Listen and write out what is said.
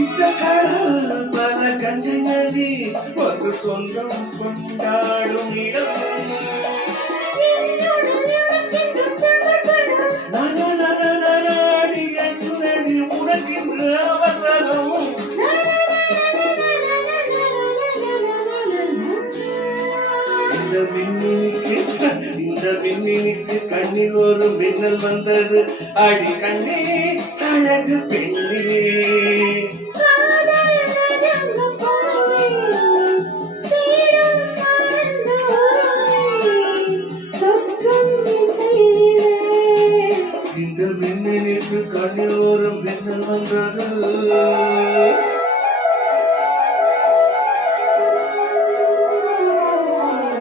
இந்த கடல் பல கங்கை நதி ஒரு சொந்தம் கொண்டாடும் இடம் நடி உனக்கின்ற அவசரம் இந்த விண்ணினிக்கு கண்ணில் ஒரு மின்னல் வந்தது அடி கண்ணே அழகு பெண்ணே